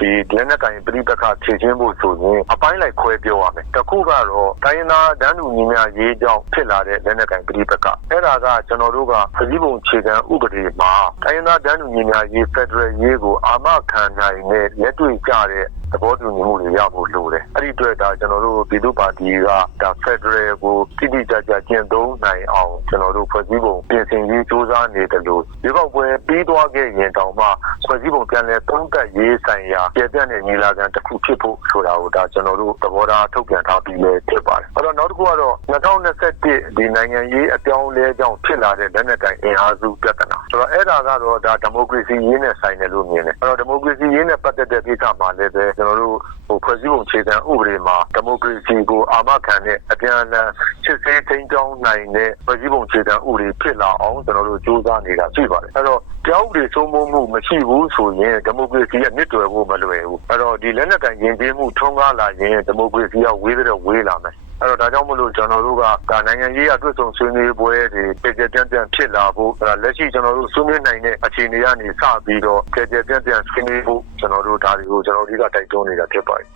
ဒီလက်နက်ကင်ပြိပခဖြည့်ချင်းဖို့ဆိုရင်အပိုင်းလိုက်ခွဲပြောရမယ်တစ်ခုကတော့တိုင်းရင်းသားဒန်းတူညီမျှရေးကြောင်းဖြစ်လာတဲ့လက်နက်ကင်ပြိပခအဲ့ဒါကကျွန်တော်တို့ကပြည်ပုံခြေခံဥပဒေမှာတိုင်းရင်းသားဒန်းတူညီမျှရေးဖက်ဒရယ်ရေးကိုအာမခံနိုင်တဲ့လက်တွေ့ကြတဲ့သဘောတူညီမှုတွေရဖို့လိုတယ်။အဲ့ ဒီအတွက်ဒါကျွန်တော်တို့ပြည်သူ့ပါတီကဒါဖက်ဒရယ်ကိုတိတိကျကျကျင့်သုံးနိုင်အောင်ကျွန်တော်တို့ဖွဲ့စည်းပုံပြင်ဆင်ရေးစ조사နေတယ်လို့ဒီကောက်ပွဲပြီးသွားခဲ့ရင်တောင်မှဖွဲ့စည်းပုံပြန်လဲသုံးသပ်ရေးဆိုင်ရာပြည်ပြန့်တဲ့ညီလာခံတစ်ခုဖြစ်ဖို့ဆိုတာကိုဒါကျွန်တော်တို့သဘောထားထုတ်ပြန်ထားပြီးလဲဖြစ်ပါတယ်။အဲ့တော့နောက်တစ်ခုကတော့2021ဒီနိုင်ငံရေးအပြောင်းအလဲကြောင့်ဖြစ်လာတဲ့လက်နက်ကိုင်အင်အားစုပြဿနာ ဆိုတော့အဲ့ဒါကတော့ဒါဒီမိုကရေစီရေးနဲ့ဆိုင်တယ်လို့မြင်တယ်။အဲ့တော့ဒီမိုကရေစီရေးနဲ့ပတ်သက်တဲ့ကိစ္စမှာလည်းပဲကျွန်တော်တို့ဟိုဖွဲ့စည်းပုံခြေခံဥပဒေမှာဒီမိုကရေစီကိုအာမခံတဲ့အပြန်အလှန်ချစ်စေးထိန်းချောင်းနိုင်တဲ့ဖွဲ့စည်းပုံခြေခံဥပဒေဖြစ်လာအောင်ကျွန်တော်တို့ကြိုးစားနေတာရှိပါတယ်အဲ့တော့ကြောက်တွေသုံးမှုမရှိဘူးဆိုရင်ဒီမိုကရေစီကမြင့်တွယ်ဖို့မလွယ်ဘူးအဲ့တော့ဒီလက်နက်ကင်ယဉ်ကျေးမှုထုံးကားလာရင်ဒီမိုကရေစီကဝေးတဲ့ဝေးလာမယ်အဲ့တော့ဒါကြောင့်မလို့ကျွန်တော်တို့ကဒါနိုင်ငံရေးအတွေ့အကြုံဆွေးနွေးပွဲတွေ ကြကြပြန့်ပြန့်ဖြစ်လာဖို့အဲ့ဒါလက်ရှိကျွန်တော်တို့ဆွေးနွေးနိုင်တဲ့အခြေအနေကနေစပြီးတော့ကြကြပြန့်ပြန့်ဆွေးနွေးဖို့ကျွန်တော်တို့ဒါတွေကိုကျွန်တော်တို့ကတိုက်တွန်းနေတာဖြစ်ပါတယ်